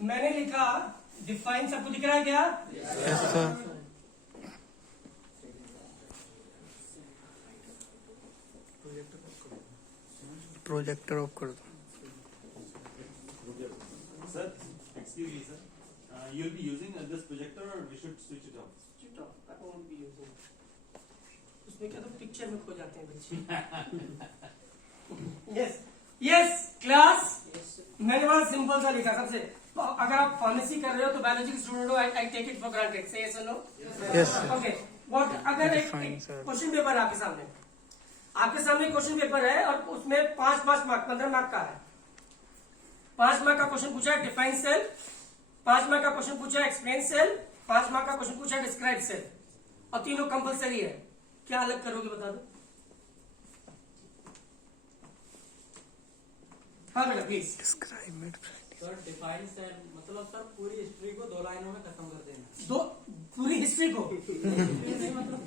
मैंने लिखा डिफाइन, सबको दिख रहा है क्या? Yes sir. प्रोजेक्टर ऑफ कर दो sir. Excuse me, sir. You'll be using this projector, or we should switch it off? उसमें क्या तो पिक्चर में खो जाते हैं बच्चे। यस यस क्लास, मैंने बड़ा सिंपल सा लिखा सबसे। अगर आप फार्मेसी कर रहे हो तो बायोलॉजी के स्टूडेंट हो, I take it for granted, say yes और no? Yes sir. Okay, what अगर एक क्वेश्चन पेपर है आपके सामने क्वेश्चन पेपर है और उसमें 5 मार्क 15 मार्क का है। 5 मार्क का क्वेश्चन पूछा है डिफाइन सेल, 5 मार्क का क्वेश्चन पूछा है एक्सप्लेन सेल, 5 मार्क का क्वेश्चन पूछा है डिस्क्राइब सेल, और तीनों कंपलसरी है। क्या अलग करोगे बता दो? हाँ बेटा please. Describe it. Sir define cell मतलब सर पूरी हिस्ट्री को 2 लाइनों में खत्म कर देना। पूरी हिस्ट्री को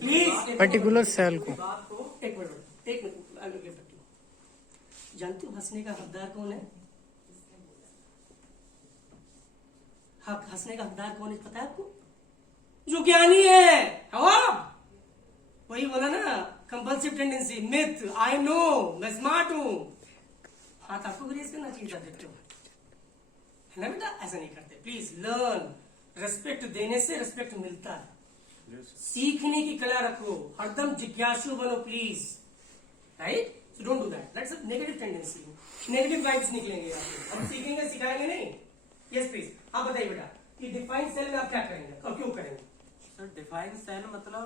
प्लीज, पर्टिकुलर सेल को। बात को एक मिनट जानते हो हंसने का हकदार कौन है? हंसने का हकदार कौन है पता है आपको? जो ज्ञानी है। वही बोला ना, compulsive tendency, myth, I know, मैं स्मार्ट हूं। हाथ आपको ग्रेस करना चाहिए था, देखते हो है ना बेटा? ऐसा नहीं करते। प्लीज लर्न, रेस्पेक्ट देने से रेस्पेक्ट मिलता है। सीखने की कला रखो, हरदम जिज्ञासु बनो please, right? So don't do that, that's a negative tendency, negative vibes निकलेंगे यहाँ पे। हम सीखेंगे सिखाएंगे नहीं। यस प्लीज, आप बताइए बेटा कि डिफाइन सेल में आप क्या करेंगे और क्यों करेंगे? सर डिफाइन सेल मतलब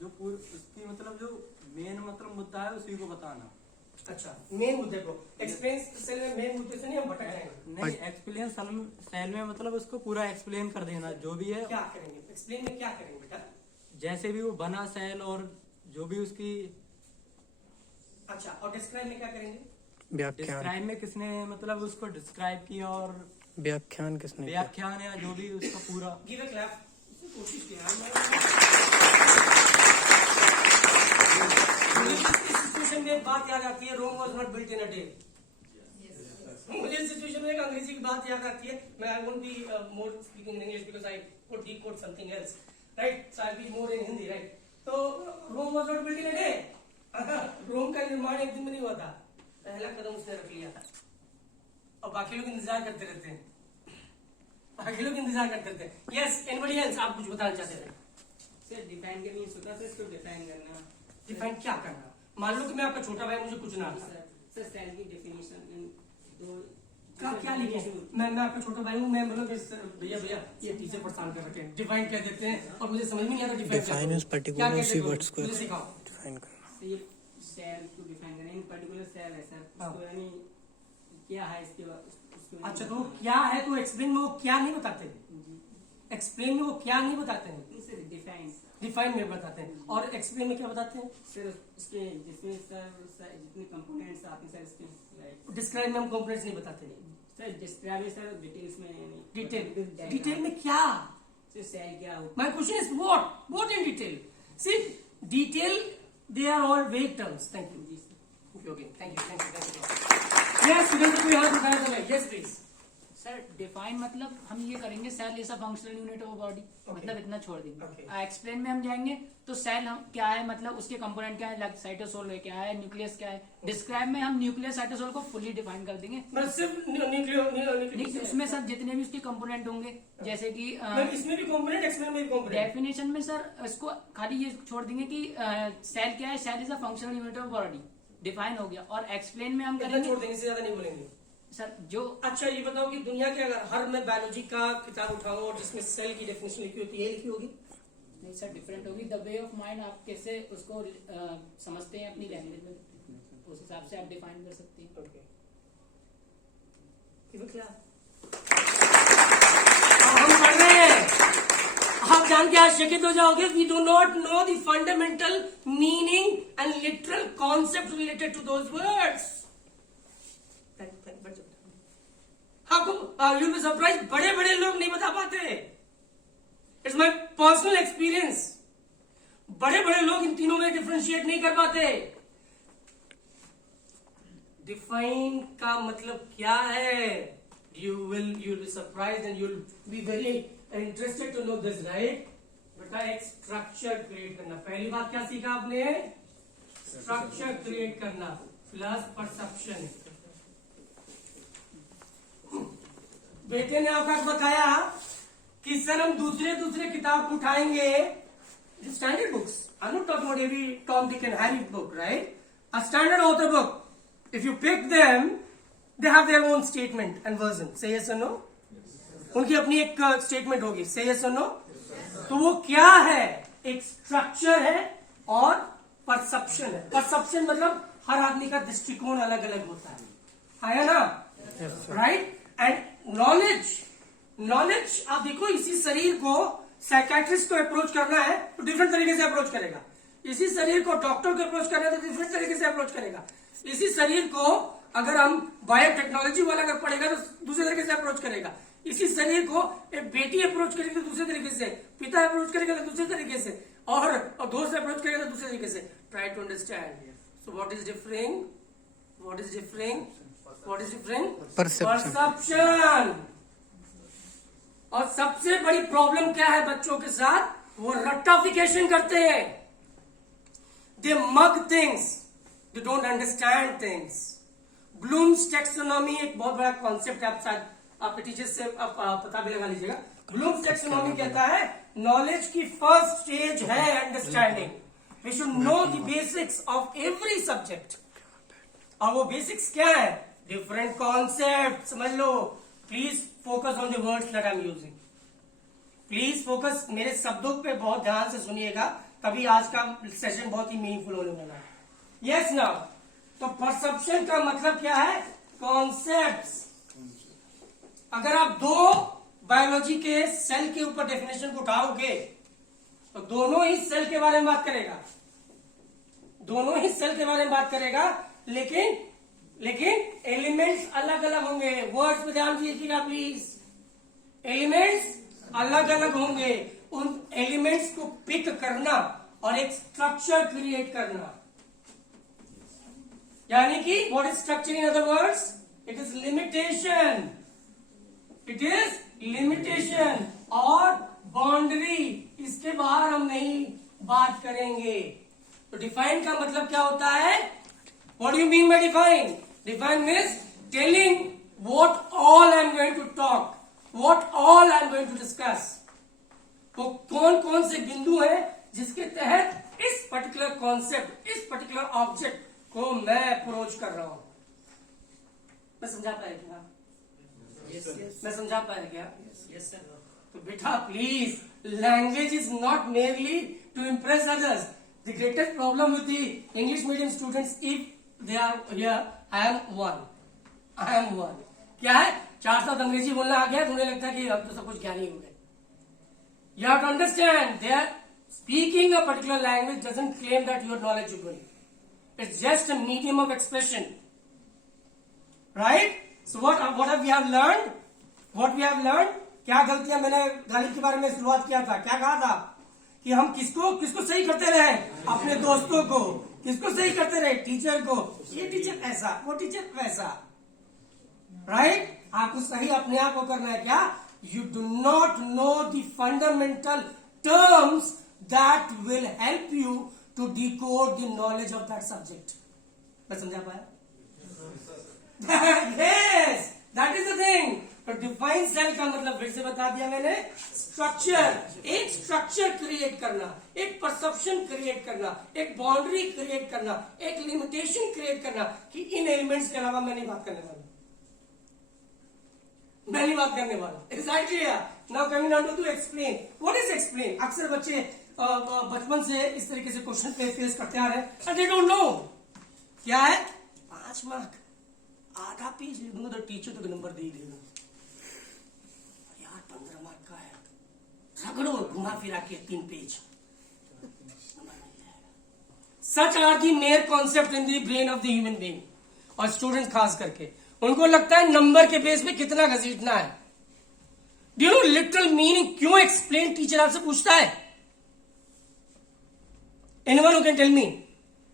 जो पूरी उसकी मतलब जो मेन मतलब मुद्दा है उसी को बताना। अच्छा, मेन मुद्दे को। एक्सप्लेन सेल में मेन मुद्दे से नहीं हम भटक जाएंगे। नहीं, एक्सप्लेन सेल में मतलब उसको पूरा एक्सप्लेन कर देना जो भी है। क्या करेंगे एक्सप्लेन में? क्या करेंगे बेटा? जैसे भी वो बना सेल और जो भी उसकी। अच्छा, और डिस्क्राइब में क्या करेंगे? व्याख्यान। डिस्क्राइब में किसने मतलब उसको डिस्क्राइब किया और व्याख्यान किसने किया? व्याख्यान या जो भी उसका पूरा। Give a clap. कोशिश किया सिचुएशन में एक बात याद आती है, Rome was not built in a day. मुझे सिचुएशन में एक अंग्रेजी की बात याद आती है। मैं I won't be more speaking in English because I could decode something else, right? So I be more in Hindi, right? तो Rome was not built in a day. Rome का निर्माण एक दिन में नहीं हुआ था, पहला कदम उसने रख लिया था और बाकी लोग इंतजार करते रहते हैं। Yes, anybody else? आप कुछ बताना चाहते हैं? सर डिफाइन करनी होता है, इसको डिफाइन करना। डिफाइन क्या करना? मान लो कि मैं आपका छोटा भाई, मुझे कुछ ना आता। सर सेल की डेफिनेशन दो क्या लिखे? मैं आपका छोटा भाई हूँ, मैं बोलूँ भैया ये टीचर परेशान कर रखे हैं, डिफाइन क्या देते हैं और मुझे समझ में नहीं आता डिफाइन इज पर्टिकुलर सी वर्ड्स को मुझे सिखाओ। डिफाइन करना। ये सेल को डिफाइन करना, इन पर्टिकुलर सेल है सर, इसको यानी क्या है इसके बाद। अच्छा, तो क्या है तो एक्सप्लेन में वो क्या नहीं बताते? एक्सप्लेन में वो क्या नहीं बताते हैं? सर डिफाइन में बताते हैं। और एक्सप्लेन में क्या बताते हैं? सर उसके जिसमें सर जितने कंपोनेंट्स आते हैं सर इसके, डिस्क्राइब में हम कंपोनेंट्स नहीं बताते। सर डिस्क्राइब सर डिटेल्स में, डिटेल में क्या? सर सेल क्या होता है? My question is what in detail? See, detail, they are all vague terms. Thank you. Okay, thank you. Yes, students, कोई हाथ उठाया तो मैं, yes please. सर डिफाइन मतलब हम ये करेंगे cell is a functional unit of body, मतलब इतना छोड़ देंगे। एक्सप्लेन में हम जाएंगे तो सेल हम क्या है, मतलब उसके कंपोनेंट क्या है, लाइक साइटोसोल है क्या है, न्यूक्लियस क्या है। डिस्क्राइब में हम न्यूक्लियस साइटोसोल को फुली डिफाइन कर देंगे। बस सिर्फ न्यूक्लियो उसमें सर जितने भी उसके कंपोनेंट होंगे, जैसे कि इसमें भी कंपोनेंट, एक्सप्लेन में भी कंपोनेंट। डेफिनेशन में सर इसको खाली ये छोड़ देंगे कि सेल क्या है, cell is a functional unit of body, define हो गया। और एक्सप्लेन में हम करेंगे, छोड़ देंगे, इससे ज्यादा नहीं बोलेंगे सर जो। अच्छा ये बताओ कि दुनिया के अगर हर मैं बायोलॉजी का किताब उठाऊं और जिसमें सेल की डेफिनेशन लिखी होती है, ये लिखी होगी? नहीं सर, डिफरेंट होगी। द वे ऑफ माइंड, आप कैसे उसको समझते हैं अपनी लैंग्वेज में, उस हिसाब से आप डिफाइन कर सकते हैं। ओके, क्या हम पढ़ रहे हैं, आप जान के आश्चर्यचकित हो जाओगे। We do not know the fundamental meaning and literal concept related to those words. आपको यू विल बी सरप्राइज, बड़े बड़े लोग नहीं बता पाते। It's my personal experience. बड़े बड़े लोग इन तीनों में डिफरेंशिएट नहीं कर पाते। डिफाइन का मतलब क्या है? You you'll be surprised and you'll be very interested to know this, right? बेटा एक स्ट्रक्चर क्रिएट करना, पहली बात क्या सीखा आपने? स्ट्रक्चर क्रिएट करना प्लस परसेप्शन। बेटे ने आपको बताया कि सर हम दूसरे किताब उठाएंगे, standard books, I am not talking about every Tom Dick and Harry book, right? A standard author book, if you pick them, they have their own statement and version, say yes और no? उनकी अपनी एक statement होगी, से yes और no? तो वो क्या है? एक स्ट्रक्चर है और परसेप्शन है। परसेप्शन मतलब हर आदमी का दृष्टिकोण अलग अलग होता है ना? राइट? एंड नॉलेज आप देखो, इसी शरीर को साइकेट्रिस्ट को अप्रोच करना है तो डिफरेंट तरीके से अप्रोच करेगा, इसी शरीर को डॉक्टर को अप्रोच करना है तो डिफरेंट तरीके से अप्रोच करेगा, इसी शरीर को अगर हम बायोटेक्नोलॉजी वाला अगर पढ़ेगा तो दूसरे तरीके से अप्रोच करेगा, इसी शरीर को एक बेटी अप्रोच करेगी तो दूसरे तरीके से, पिता अप्रोच करेगा तो दूसरे तरीके से, और दोस्त अप्रोच करेगा तो दूसरे तरीके से। Try to understand. So what is differing? Perception. और सबसे बड़ी प्रॉब्लम क्या है बच्चों के साथ? वो रट्टाफिकेशन करते हैं, they mug things, they don't understand things. Bloom's taxonomy एक बहुत बड़ा कॉन्सेप्ट है, आप शायद आपके टीचर से आप पता भी लगा लीजिएगा। ब्लूम्स टैक्सोनॉमी कहता है नॉलेज की फर्स्ट स्टेज है understanding. We should know the basics of every subject. और वो बेसिक्स क्या है? डिफरेंट कॉन्सेप्ट, समझ लो। Please focus on the words that I am using, please focus, मेरे शब्दों पे बहुत ध्यान से सुनिएगा, तभी आज का सेशन बहुत ही मीनिंगफुल होने वाला है। यस नाउ, तो परसेप्शन का मतलब क्या है? कॉन्सेप्ट्स। अगर आप दो बायोलॉजी के सेल के ऊपर डेफिनेशन को उठाओगे तो दोनों ही सेल के बारे में बात करेगा, दोनों ही सेल के बारे में बात करेगा, लेकिन एलिमेंट्स अलग अलग होंगे। वर्ड्स पे ध्यान दीजिएगा प्लीज, एलिमेंट्स अलग अलग होंगे। उन एलिमेंट्स को पिक करना और एक स्ट्रक्चर क्रिएट करना, यानी कि what is structure? In other words, it is limitation, it is limitation और बाउंड्री। इसके बाहर हम नहीं बात करेंगे। तो डिफाइन का मतलब क्या होता है? What do you mean by define? Define means telling what all I am going to talk, what all I am going to discuss. तो कौन कौन से बिंदु हैं जिसके तहत इस पर्टिकुलर कॉन्सेप्ट, इस पर्टिकुलर ऑब्जेक्ट को मैं अप्रोच कर रहा हूं। मैं समझा पाया क्या? मैं समझा पाया क्या? Yes sir. तो बेटा please, language is not merely to impress others. The greatest problem with the English medium students, if they are here, I am one. क्या है? 4 साल अंग्रेजी बोलना आ गया तो उन्हें लगता है कि अब तो सब कुछ ज्ञानी हो गए। You have to understand, they are speaking a particular language doesn't claim that you are knowledgeable. It's just a medium of expression, right? So what have we have learned? What we have learned? क्या गलतियां मैंने गालिब के बारे में शुरुआत किया था, क्या कहा था कि हम किसको सही करते रहे? अपने दोस्तों को। किसको सही करते रहे? टीचर को। ये टीचर ऐसा, वो टीचर वैसा, राइट? आपको सही अपने आप को करना है। क्या? You do not know the fundamental terms that will help you to decode the knowledge of that subject. मैं समझा पाया? Yes, that is the thing. तो डिफाइन सेल का मतलब फिर से बता दिया मैंने, स्ट्रक्चर। एक स्ट्रक्चर क्रिएट करना, एक परसेप्शन क्रिएट करना, एक बाउंड्री क्रिएट करना, एक लिमिटेशन क्रिएट करना कि इन एलिमेंट्स के अलावा मैं नहीं बात करने वाला, मैं नहीं बात करने वाला। Exactly. Now coming down to explain. What is explain? अक्सर बच्चे बचपन से इस तरीके से क्वेश्चन पे फेस करते आ रहे हैं, दे डोंट नो क्या है। 5 मार्क, आधा पेज लिख दूंगा तो टीचर तो नंबर दे ही देगा। यार 15 मार्क का है, रगड़ो घुमा फिरा के 3 page. Such are the major concept in the brain of the human being. और स्टूडेंट खास करके उनको लगता है नंबर के बेस पे कितना घसीटना है। Do you know literal meaning? क्यों एक्सप्लेन टीचर आपसे पूछता है? Anyone who can tell me?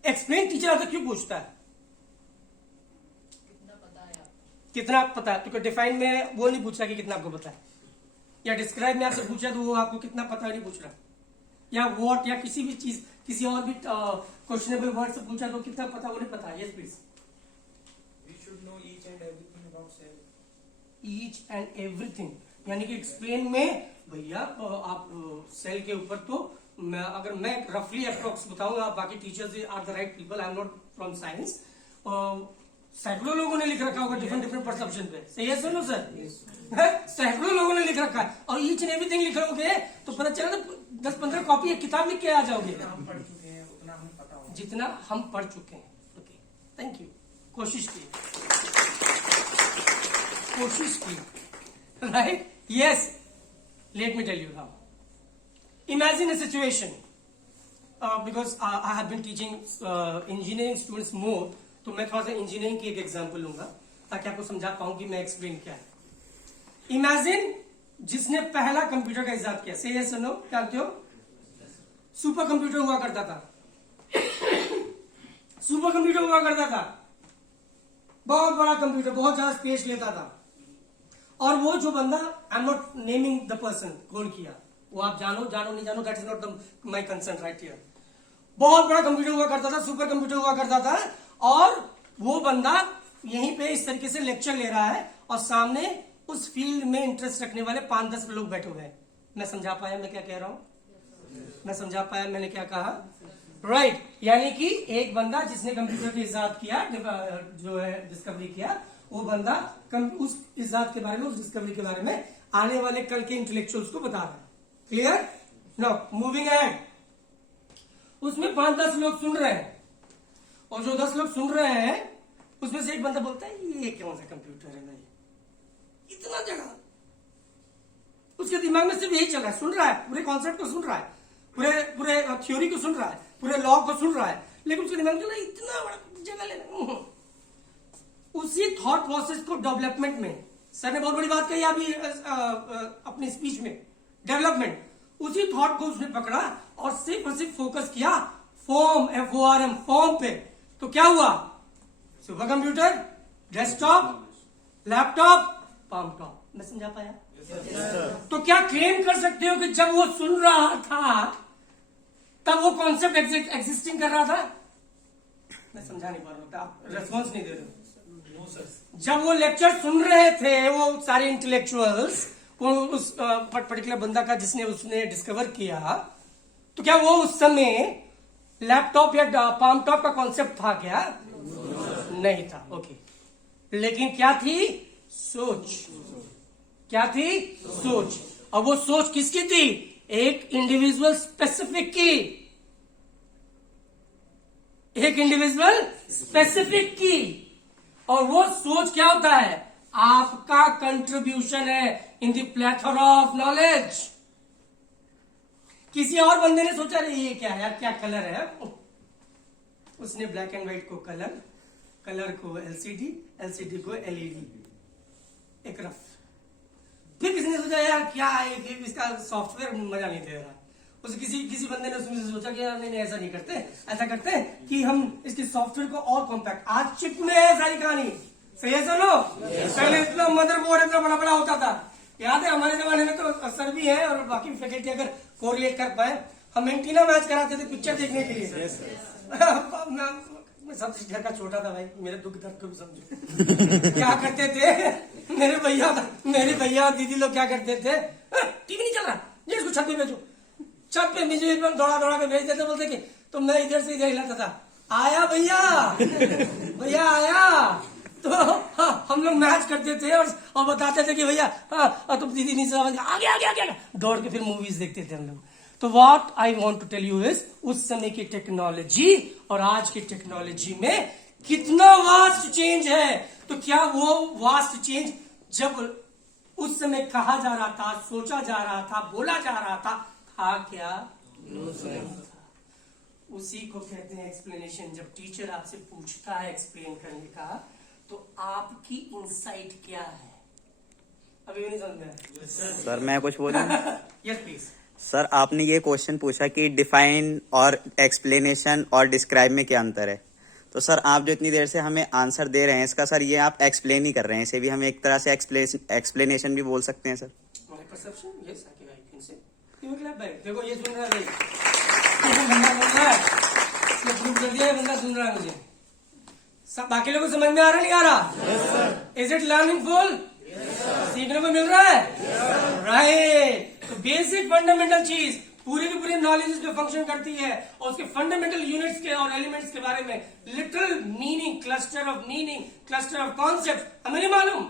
Explain teacher आपसे क्यों पूछता है? कितना पता है, तो डिफाइन में वो नहीं पूछ रहा कि कितना आपको पता है, या डिस्क्राइब में आपसे पूछा तो वो आपको कितना पता है नहीं पूछ रहा, या वॉट या किसी भी चीज किसी और भी क्वेश्चनेबल वर्ड से पूछा तो कितना पता वो नहीं पता। Yes please. We should know each and everything about cell. Each and everything, यानी कि एक्सप्लेन में भैया आप सेल के ऊपर तो अगर मैं रफली अप्रोक्स बताऊंगा, आप बाकी teachers are the right people, I am not from science, सैकड़ों लोगों ने लिख रखा होगा डिफरेंट डिफरेंट परसेप्शन पे, सही है सुनो सर, सैकड़ों लोगों ने लिख रखा है, और ईच एंड एवरीथिंग लिखोगे तो पता चला तो 10-15 कॉपी एक किताब लिख के आ जाओगे। हम पढ़ चुके हैं उतना हमें पता होगा। जितना हम पढ़ चुके हैं। Okay, thank you. कोशिश की right. Yes, let me tell you now, imagine a situation, because I have been teaching engineering students more, तो मैं थोड़ा सा इंजीनियरिंग की एक एग्जांपल लूंगा ताकि आपको समझा पाऊं कि मैं एक्सप्लेन क्या है। इमेजिन जिसने पहला कंप्यूटर का इजाद किया, से यस और नो, जानते हो? सुपर कंप्यूटर हुआ करता था, सुपर कंप्यूटर हुआ करता था, बहुत बड़ा कंप्यूटर, बहुत ज्यादा स्पेस लेता था, और वो जो बंदा, आई am not naming the person, कौन किया वो आप जानो नहीं जानो, that is not my concern right here. बहुत बड़ा कंप्यूटर हुआ करता था, सुपर कंप्यूटर हुआ करता था, और वो बंदा यहीं पे इस तरीके से लेक्चर ले रहा है और सामने उस फील्ड में इंटरेस्ट रखने वाले 5-10 लोग बैठे हुए हैं। मैं समझा पाया मैं क्या कह रहा हूं? मैं समझा पाया मैंने क्या कहा? राइट, यानी कि एक बंदा जिसने कंप्यूटर की इजाद किया, जो है डिस्कवरी किया, वो बंदा उस इजाद के बारे में, उस डिस्कवरी के बारे में आने वाले कल के इंटेलेक्चुअल्स को बता रहा है। क्लियर? नाउ मूविंग एहेड, उसमें 5-10 लोग सुन रहे हैं, और जो 10 लोग सुन रहे हैं उसमें से एक बंदा बोलता है ये कौन सा कंप्यूटर है भाई, इतना जगह। उसके दिमाग में सिर्फ यही चल रहा है, सुन रहा है, पूरे कॉन्सेप्ट को सुन रहा है, पूरे थ्योरी को सुन रहा है, पूरे लॉ को सुन रहा है, लेकिन उसके दिमाग में चल रहा है इतना बड़ा जगह लेना। उसी थॉट प्रोसेस को डेवलपमेंट में, सर ने बहुत बड़ी बात कही अभी अपनी स्पीच में, डेवलपमेंट, उसी थॉट को उसने पकड़ा और सिर्फ फोकस किया फॉर्म, FORM, फॉर्म पे। तो क्या हुआ? Super computer, desktop, laptop, palm top. मैं समझा पाया? तो क्या क्लेम कर सकते हो कि जब वो सुन रहा था तब वो कॉन्सेप्ट एग्जिस्टिंग कर रहा था? मैं समझा नहीं पा रहा हूं, आप रेस्पॉन्स नहीं दे रहे हो। जब वो लेक्चर सुन रहे थे वो सारे इंटेलेक्चुअल्स, उस पर्टिकुलर बंदा का जिसने उसने डिस्कवर किया, तो क्या वो उस समय लैपटॉप या पाम टॉप का कॉन्सेप्ट था क्या? नहीं था। ओके, लेकिन क्या थी? सोच। क्या थी? सोच। और वो सोच किसकी थी? एक इंडिविजुअल स्पेसिफिक की, एक इंडिविजुअल स्पेसिफिक की। और वो सोच क्या होता है? आपका कंट्रीब्यूशन है in the plethora of knowledge. किसी और बंदे ने सोचा रही ये क्या है यार, क्या कलर है, उसने ब्लैक एंड व्हाइट को कलर को LCD को LED, एक रफ। फिर किसी ने सोचा यार क्या है, इसका सॉफ्टवेयर मजा नहीं दे रहा। उस किसी बंदे ने उसमें से सोचा कि यार नहीं ऐसा नहीं करते, ऐसा करते हैं कि हम इसके सॉफ्टवेयर को और कॉम्पैक्ट। आज चिप में है सारी कहानी, सही है सुनो। पहले इतना मदरबोर्ड इतना बड़ा बड़ा होता था, याद है हमारे जमाने में तो सर भी है और बाकी फैकल्टी अगर कोरिलेट कर पाए, हम एंटीना मैच कराते थे पिक्चर देखने के लिए। मैं सब घर का छोटा था भाई, मेरे दुख दर्द को भी समझो। क्या करते थे मेरे भैया और दीदी लोग, क्या करते थे, टीवी नहीं चल रहा, ये इसको छत पे भेजो, छत पे मुझे एकदम दौड़ा के भेज देते, बोलते कि तो मैं इधर से इधर हिलाता था, आया भैया आया। तो हम लोग मैच करते थे और बताते थे कि भैया तुम दीदी नहीं समझ, आगे दौड़ के फिर मूवीज देखते थे हम लोग। तो what I want to tell you is, उस समय की टेक्नोलॉजी और आज की टेक्नोलॉजी में कितना वास्ट चेंज है। तो क्या वो वास्ट चेंज जब उस समय कहा जा रहा था, सोचा जा रहा था, बोला जा रहा था क्या? उसी को कहते हैं एक्सप्लेनेशन। जब टीचर आपसे पूछता है एक्सप्लेन करने का, तो आपकी इंसाइट क्या है? अभी नहीं समझ में? सर मैं कुछ बोलूं? Yes please. सर आपने ये क्वेश्चन पूछा कि डिफाइन और एक्सप्लेनेशन और डिस्क्राइब में क्या अंतर है, तो सर आप जो इतनी देर से हमें आंसर दे रहे हैं इसका सर ये आप एक्सप्लेन ही कर रहे हैं, इसे भी हम एक तरह से एक्सप्लेनेशन भी बोल सकते हैं sir. My perception, yes, I can say. You will clap back. देखो ये सुन रहा है भाई, ये बंदा बोल रहा है, ये प्रूव कर दिया है, बंदा सुन रहा है मुझे। सब बाकी लोगों को समझ में आ रहा नहीं आ रहा? Is it learning full? सीखने को मिल रहा है? राइट। तो बेसिक फंडामेंटल चीज पूरी की पूरी नॉलेज इसमें फंक्शन करती है और उसके फंडामेंटल यूनिट्स के और एलिमेंट्स के बारे में literal meaning, cluster of meaning, cluster of concept हमें नहीं मालूम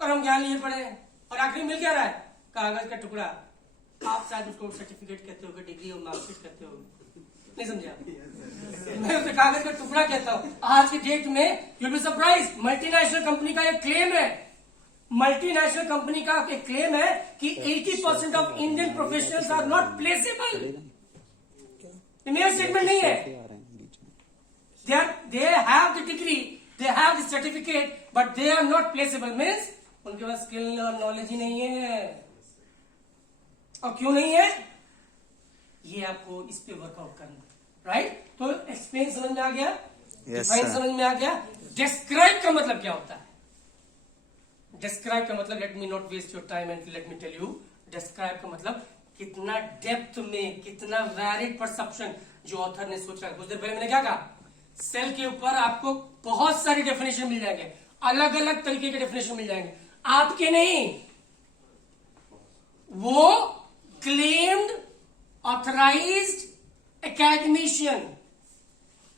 और हम ज्ञान लिए पड़े हैं। और आखिरी मिल क्या रहा है? कागज का टुकड़ा। आप शायद उसको सर्टिफिकेट कहते हो, डिग्री और मार्कशीट कहते हो, नहीं समझे आप? मैं उसे कागज का टुकड़ा कहता हूँ। आज की डेट में you will be surprise, multinational company का एक क्लेम है, मल्टीनेशनल कंपनी का एक क्लेम है कि 80% of Indian professionals are not placeable. ये मेरा स्टेटमेंट नहीं है। They have the degree, they have the certificate, but they are not placeable. Means उनके पास स्किल और नॉलेज ही नहीं है। और क्यों नहीं है? ये आपको इस पे वर्कआउट करना, राइट? तो एक्सप्लेन समझ में आ गया, डिफाइन समझ में आ गया। डिस्क्राइब का मतलब क्या होता है? डिस्क्राइब का मतलब, let me not waste your time and let me tell you, describe का मतलब कितना डेप्थ में, कितना वैलिड परसेप्शन जो ऑथर ने सोचा। कुछ देर पहले मैंने क्या कहा? सेल के ऊपर आपको बहुत सारे डेफिनेशन मिल जाएंगे, अलग अलग तरीके के डेफिनेशन मिल जाएंगे, आपके नहीं, वो क्लेम्ड ऑथराइज्ड एकेडमिशियन।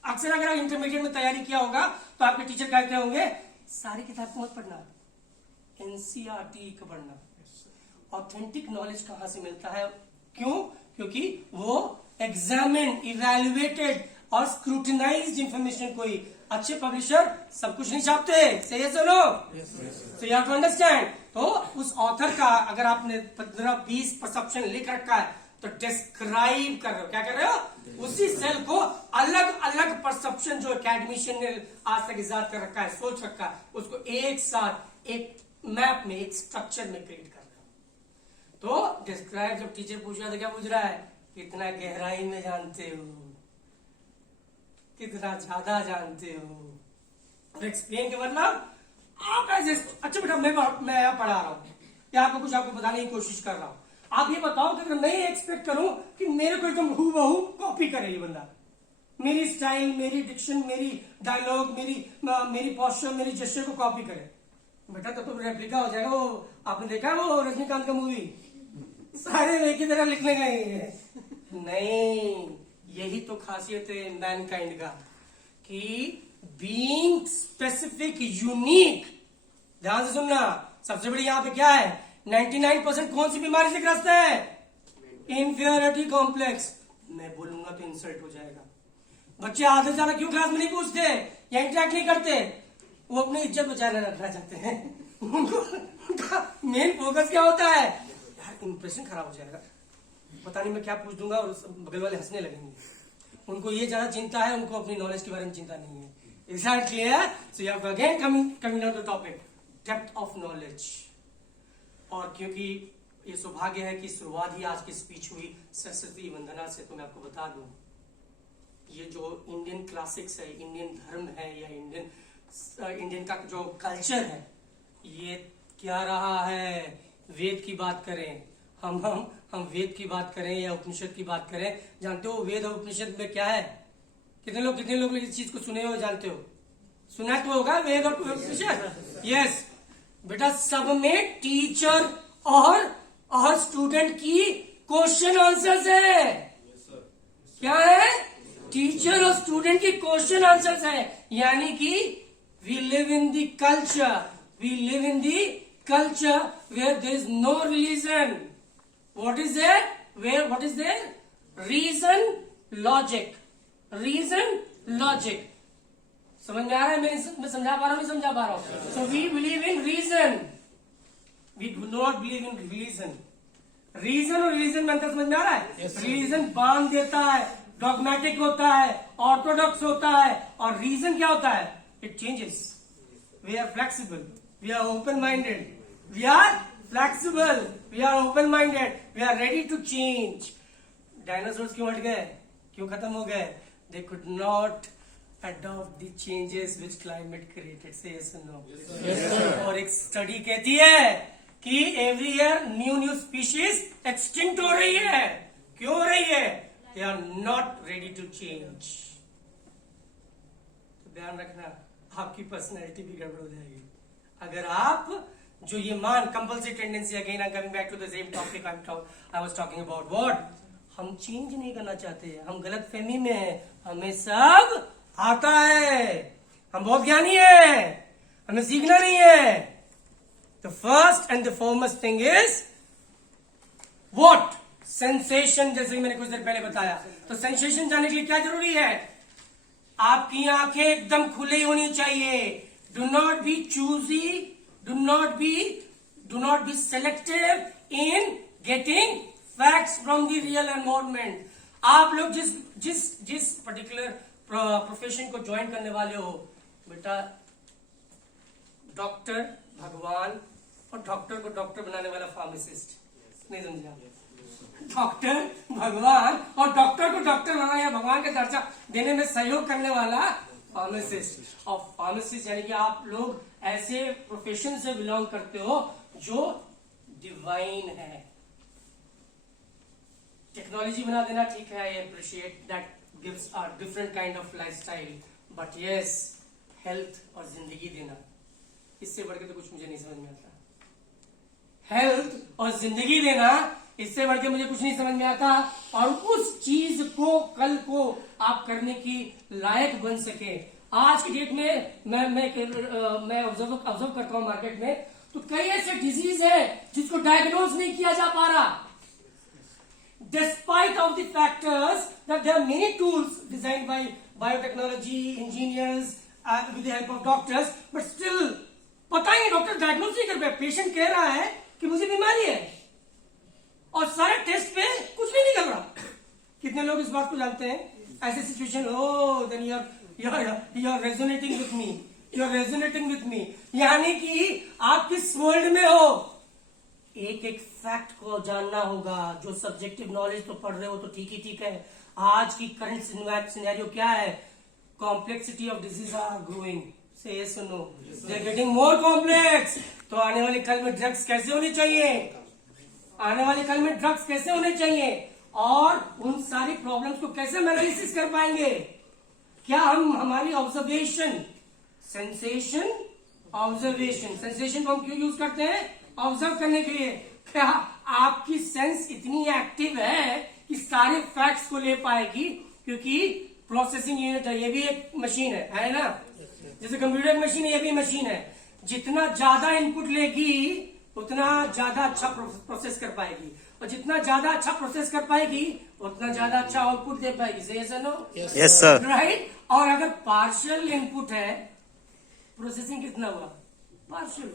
अक्सर अगर आप इंटरमीडिएट में तैयारी किया होगा तो आपके टीचर कहते होंगे सारी किताब को मत पढ़ना, एनसीईआरटी को पढ़ना। ऑथेंटिक नॉलेज कहां से मिलता है? क्यों? क्योंकि वो एग्जामिन, इवैल्युएटेड और स्क्रूटिनाइज्ड इंफॉर्मेशन। कोई अच्छे पब्लिशर सब कुछ नहीं छापते, सही है सुनो, so you have to understand. तो उस ऑथर का अगर आपने 15-20 परसेप्शन लिख रखा है तो डिस्क्राइब कर रहे हो। क्या कर रहे हो? उसी सेल को अलग अलग परसेप्शन जो एकेडमिशियन ने आज तक इजाद कर रखा है, सोच रखा है, उसको एक साथ एक मैप में, एक स्ट्रक्चर में क्रिएट कर रहे हो। तो डिस्क्राइब जब टीचर पूछ रहा था, क्या पूछ रहा है? कितना गहराई में जानते हो, कितना ज्यादा जानते हो। एक्सप्लेन के मतलब आप ऐसे, अच्छा बेटा मैं यहाँ पढ़ा रहा हूँ या आपको कुछ आपको बताने की कोशिश कर रहा हूँ, आप ये बताओ कि अगर मैं एक्सपेक्ट करूं कि मेरे को एकदम हूबहू कॉपी करे ये बंदा, मेरी स्टाइल, मेरी डिक्शन, मेरी डायलॉग, मेरी पोस्चर, मेरी जेस्चर को कॉपी करे, बेटा तो रेप्लिका हो जाएगा। वो आपने देखा है वो रजनीकांत का मूवी, सारे एक ही तरह लिखने गए। नहीं, यही तो खासियत है मैनकाइंड का कि बीइंग स्पेसिफिक, यूनिक। ध्यान से सुनना, सबसे बड़ी यहाँ पे क्या है? 99% कौन सी बीमारी से ग्रस्त है? Inferiority complex. मैं बोलूंगा तो इंसल्ट हो जाएगा। बच्चे आधे से ज्यादा क्यों क्लास में नहीं पूछते या इंटरेक्ट नहीं करते? वो अपनी इज्जत बचाने रखना चाहते हैं। उनका मेन फोकस क्या होता है? यार इंप्रेशन खराब हो जाएगा, पता नहीं मैं क्या पूछ दूंगा और बगल वाले हंसने लगेंगे। उनको ये ज्यादा चिंता है, उनको अपनी नॉलेज के बारे में चिंता नहीं है। Is that clear? So you have again coming down to the topic, depth of knowledge. और क्योंकि ये सौभाग्य है कि शुरुआत ही आज की स्पीच हुई सरस्वती वंदना से, तो मैं आपको बता दूं, ये जो इंडियन क्लासिक्स है, इंडियन धर्म है या इंडियन का जो कल्चर है, ये क्या रहा है? वेद की बात करें, हम वेद की बात करें या उपनिषद की बात करें, जानते हो वेद और उपनिषद में क्या है? कितने लोग इस चीज को सुने हो, जानते हो? सुना तो होगा वेद और उपनिषद। यस बेटा, सब में टीचर और स्टूडेंट की क्वेश्चन आंसर्स है। क्या है? टीचर और स्टूडेंट की क्वेश्चन आंसर्स है। यानी कि we live in the culture, where there is no religion. What is there? What is there? Reason, logic. समझ में आ रहा है? मैं समझा पा रहा हूँ, नहीं समझा पा रहा हूँ? So we believe in reason. We do not believe in religion. Reason और religion में अंतर समझ में आ रहा है? Religion बांध देता है, dogmatic होता है, orthodox होता है, और reason क्या होता है? It changes. We are flexible. We are open-minded. We are flexible. We are open-minded. We are ready to change. Dinosaurs क्यों हट गए? क्यों खत्म हो गए? they could not adopt the changes which climate created. Say yes or no? और एक study कहती है कि every year new species extinct हो रही है. क्यों हो रही है? They are not ready to change. तो ध्यान रखना, आपकी पर्सनैलिटी भी गड़बड़ हो जाएगी अगर आप जो ये मान compulsory tendency. Again I coming back to the same topic I was talking about. What? हम चेंज नहीं करना चाहते, हम गलत फहमी में हैं. हमें सब आता है, हम बहुत ज्ञानी है, हमें सीखना नहीं है. The first and the foremost thing is what? Sensation. जैसे कि मैंने कुछ देर पहले बताया, तो सेंसेशन जाने के लिए क्या जरूरी है? आपकी आंखें एकदम खुली होनी चाहिए. Do not be choosy, do not be selective in getting facts from the real environment. आप लोग जिस पर्टिकुलर प्रोफेशन को ज्वाइन करने वाले हो, बेटा डॉक्टर भगवान और डॉक्टर को डॉक्टर बनाने वाला फार्मासिस्ट. नहीं समझा? डॉक्टर भगवान और डॉक्टर को डॉक्टर बनाना या भगवान का दर्जा देने में सहयोग करने वाला फार्मासिस्ट. और फार्मासिस्ट यानी कि आप लोग ऐसे प्रोफेशन से बिलोंग करते हो जो डिवाइन है. टेक्नोलॉजी बना देना ठीक है, I appreciate that, gives a different kind of lifestyle. But yes, health और जिंदगी देना, इससे बढ़ के तो कुछ मुझे नहीं समझ में आता. हेल्थ और जिंदगी देना, इससे बढ़ के मुझे कुछ नहीं समझ में आता. और उस चीज को कल को आप करने की लायक बन सके. आज की डेट में मैं ऑब्जर्व करता हूं मार्केट में, तो कई ऐसे डिजीज है जिसको डायग्नोज नहीं किया जा पा रहा. Despite of the factors that there are many tools designed by biotechnology engineers with the help of doctors, but still पता ही नहीं, डॉक्टर डायग्नोज नहीं कर पाए. पेशेंट कह रहा है कि मुझे बीमारी है और सारे टेस्ट पे कुछ नहीं निकल रहा. कितने लोग इस बात को जानते हैं? ऐसे सिचुएशन हो, then you are resonating with me. यानी कि आप किस वर्ल्ड में हो, एक एक फैक्ट को जानना होगा. जो सब्जेक्टिव नॉलेज तो पढ़ रहे हो तो ठीक है. आज की करंट सिनेरियो क्या है? Complexity of disease are growing. Say yes और no? They are getting more complex. तो आने वाले कल में ड्रग्स कैसे होनी चाहिए? और उन सारी प्रॉब्लम्स को कैसे हम एनालिसिस कर पाएंगे? क्या हम हमारी ऑब्जर्वेशन, सेंसेशन को हम क्यों यूज करते हैं? ऑब्जर्व करने के लिए. क्या आपकी सेंस इतनी एक्टिव है कि सारे फैक्ट्स को ले पाएगी? क्योंकि प्रोसेसिंग यूनिट है, ये भी एक मशीन है ना? जैसे कंप्यूटर की मशीन है, ये भी मशीन है. जितना ज्यादा इनपुट लेगी उतना ज्यादा अच्छा प्रोसेस कर पाएगी, और जितना ज्यादा अच्छा प्रोसेस कर पाएगी उतना ज्यादा अच्छा आउटपुट दे पाएगी. सही है नो? Yes sir. राइट. और अगर पार्शियल इनपुट है, प्रोसेसिंग कितना हुआ? पार्शियल.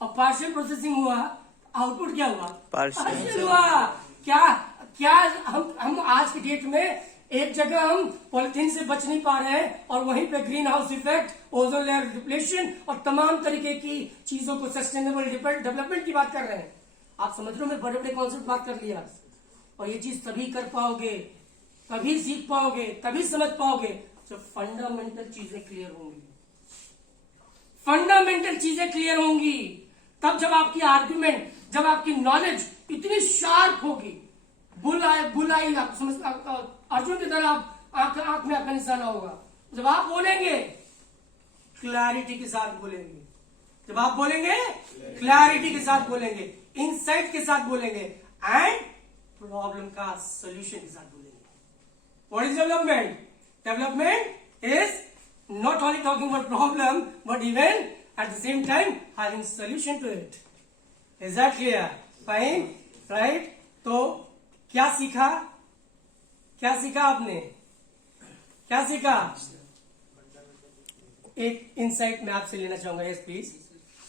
और पार्शियल प्रोसेसिंग हुआ, आउटपुट क्या हुआ? पार्शियल हुआ. क्या हम आज की डेट में एक जगह हम पॉलिथीन से बच नहीं पा रहे हैं और वहीं पे green house effect, ozone layer depletion और तमाम तरीके की चीजों को सस्टेनेबल डेवलपमेंट की बात कर रहे हैं. आप समझ रहे हो, मैं बड़े बड़े कॉन्सेप्ट बात कर लिया. और ये चीज तभी कर पाओगे, तभी सीख पाओगे, तभी समझ पाओगे जब फंडामेंटल चीजें क्लियर होंगी. तब जब आपकी आर्ग्यूमेंट, जब आपकी नॉलेज इतनी शार्प होगी, बुलाई आप समझ, अर्जुन की तरह आप आंख में आपका निशाना होगा. जब आप बोलेंगे क्लैरिटी के साथ बोलेंगे, इंसाइट के साथ बोलेंगे एंड प्रॉब्लम का सोल्यूशन के साथ बोलेंगे. What is development? Development is not only talking about problem but even at the same time having solution to it. Is that clear? Fine, right? तो क्या सीखा आपने? एक इंसाइट मैं आपसे लेना चाहूंगा. Yes please.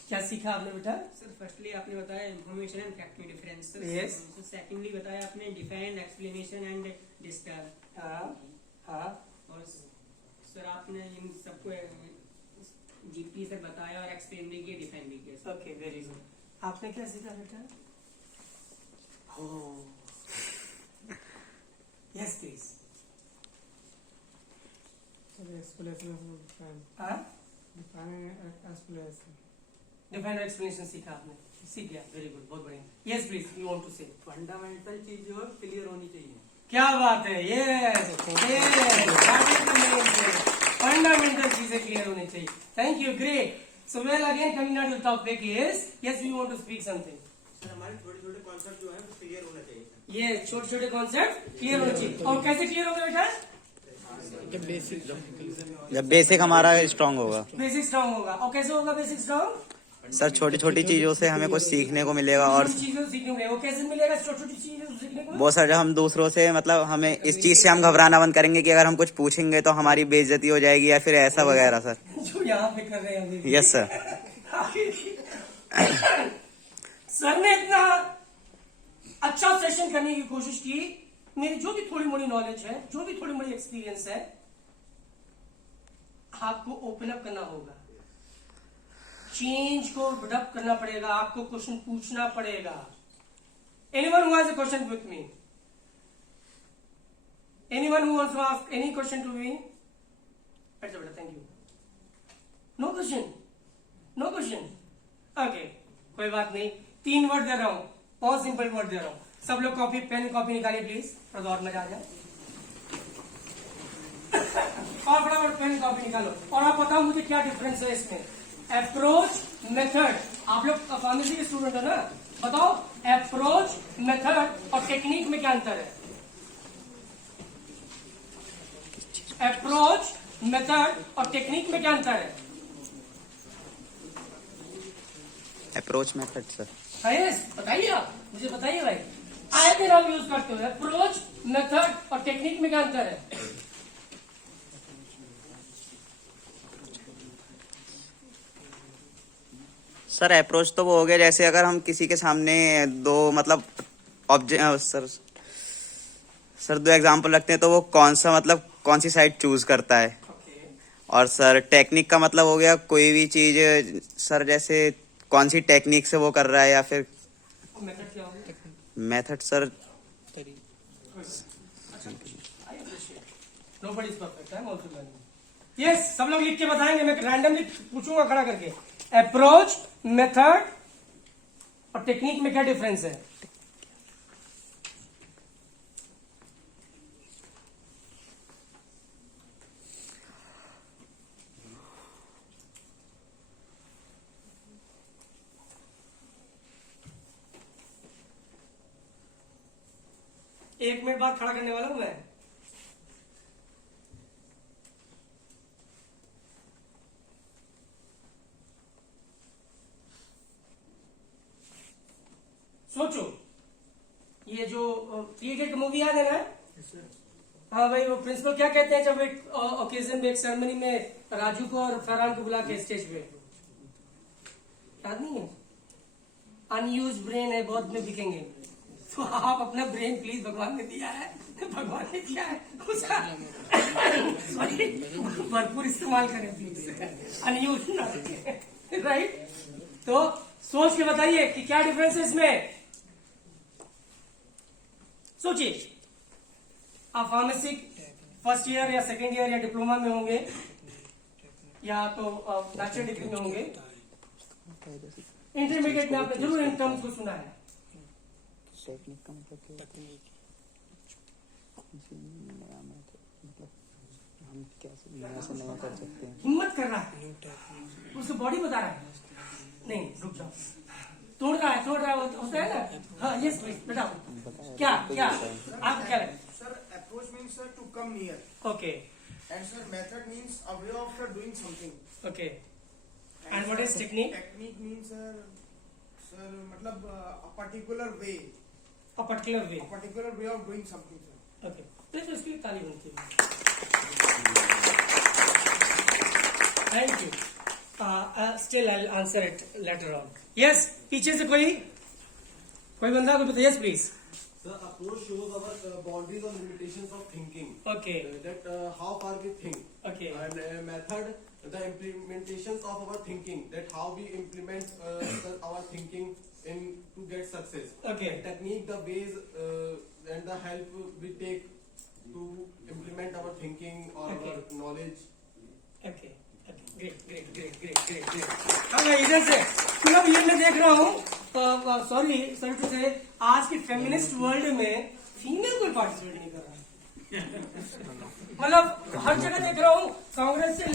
क्या सीखा आपने बेटा? सर फर्स्टली आपने बताया इन्फॉर्मेशन एंड फैक्ट में डिफरेंस. Yes. सेकंडली बताया आपने डिफाइंड, एक्सप्लेनेशन एंड डिस्क्राइब. हाँ. और सर आपने इन सबको जीपी से बताया और एक्सप्लेन भी किया, डिफाइन भी किया. Okay, very good. आपने क्या सीखा बेटा? Yes please. हाँ डिफाइन एक्सप्लेनेशन सीखा आपने, सीख गया, वेरी गुड, बहुत बढ़िया। Yes please, you want to say. Fundamental चीज जो है क्लियर होनी चाहिए। क्या बात है, यस फंडामेंटल चीजें क्लियर होनी चाहिए। Thank you, great. So well again coming now to topic is, yes we want to speak something. Sir हमारे छोटे छोटे कॉन्सेप्ट जो है वो क्लियर होना चाहिए। ये छोटे छोटे कॉन्सेप्ट क्लियर होने चाहिए। और कैसे क्लियर होगा बेटा? जब बेसिक हमारा स्ट्रांग होगा। बेसिक स्ट्रांग होगा। और कैसे होगा बेसिक स्ट्रांग? सर छोटी छोटी चीजों से हमें कुछ सीखने को मिलेगा। और चीजों से सीखने को मिलेगा। वो कैसे मिलेगा छोटी छोटी चीजें सीखने को? वो सर जब हम दूसरों से मतलब हमें इस चीज से हम घबराना बंद करेंगे कि अगर हम कुछ पूछेंगे तो हमारी बेइज्जती हो जाएगी या फिर ऐसा वगैरह सर। जो यहाँ पे कर रहे हैं अभी। Yes sir. सर ने इतना अच्छा सेशन करने की कोशिश की। मेरी जो भी थोड़ी मोड़ी नॉलेज है, जो भी थोड़ी मोड़ी एक्सपीरियंस है, आपको ओपन अप करना होगा। चेंज को डेवलप करना पड़ेगा। आपको क्वेश्चन पूछना पड़ेगा। Anyone who has a question with me? Anyone who wants to ask any question to me? अच्छा बेटा, thank you. No question, no question. Okay, कोई बात नहीं। 3 वर्ड दे रहा हूं, बहुत सिंपल वर्ड दे रहा हूं। सब लोग कॉपी पेन कॉपी निकालिए प्लीज, थोड़ा और मजा आ जाए। और फटाफट पेन कॉपी निकालो और आप बताओ मुझे क्या डिफरेंस है इसमें। Approach, method. आप लोग फार्मेसी के स्टूडेंट हो ना, बताओ अप्रोच, मेथड और टेक्निक में क्या अंतर है? अप्रोच, मेथड और टेक्निक में क्या अंतर है? Approach method sir. यस, बताइए आप, मुझे बताइए भाई। आए दिन आप यूज करते हो। अप्रोच, मेथड और टेक्निक में क्या अंतर है? सर अप्रोच तो वो हो गया जैसे अगर हम किसी के सामने दो मतलब सर 2 एग्जांपल रखते हैं तो वो कौन सा मतलब कौन सी साइड चूज करता है। और सर टेक्निक का मतलब हो गया कोई भी चीज सर जैसे कौन सी टेक्निक से वो कर रहा है या फिर मेथड क्या होगा? Method sir Nobody is perfect. I'm also learning. Yes, सब लोग लिख के बताएंगे। मैं रैंडमली पूछूंगा खड़ा करके। अप्रोच, मेथड और टेक्निक में क्या डिफरेंस है? एक मिनट बाद खड़ा करने वाला हूं मैं। सोचो, ये जो 3 इडियट मूवी याद है ना? हाँ भाई, वो प्रिंसिपल क्या कहते हैं जब एक ओकेजन में, एक सेरेमनी में राजू को और फरहान को बुला के स्टेज पे, याद नहीं है? अनयूज ब्रेन है, बहुत में बिकेंगे। तो आप अपना ब्रेन प्लीज, भगवान ने दिया है, भगवान ने दिया है उसका सॉरी भरपूर इस्तेमाल करें प्लीज, अनयूज ना रखें। राइट? तो सोच के बताइए कि क्या डिफरेंस है इसमें। सोचिए, आप फार्मेसी फर्स्ट ईयर या सेकेंड ईयर या डिप्लोमा में होंगे या तो बैचलर डिग्री में होंगे। इंटरमीडिएट में आपने जरूर इन टर्म्स को सुना है। टेक्निक का मतलब हम कैसे नया कर सकते हैं। हिम्मत कर रहा है, उसको बॉडी बता रहा है। नहीं, रुक जाओ, तोड़ रहा है होता है ना। हाँ, यस प्लीज बताओ, क्या क्या आप क्या लगे? Sir, approach means sir to come near, okay and sir method means a way of sir doing something. Okay and what is technique? Technique means sir मतलब a particular way, a particular way. a particular way of doing something sir. Okay, तो इसके लिए ताली बनती है। Thank you. Still I will answer it later on. Yes, पीछे से कोई बंदा को बताइए। Yes please. The approach shows our boundaries or limitations of thinking. Okay That how far we think. Okay. And method, the implementations of our thinking. That how we implement our thinking in to get success. Okay. And technique, the ways and the help we take to implement our thinking or Okay. our knowledge. Okay great great great great great great. हाँ मैं इधर से मतलब ये मैं देख रहा हूँ, सॉरी सॉरी टू से, आज की फेमिनिस्ट वर्ल्ड में फीमेल कोई पार्टिसिपेट नहीं कर रहा है। मतलब हर जगह देख रहा हूँ, कांग्रेस से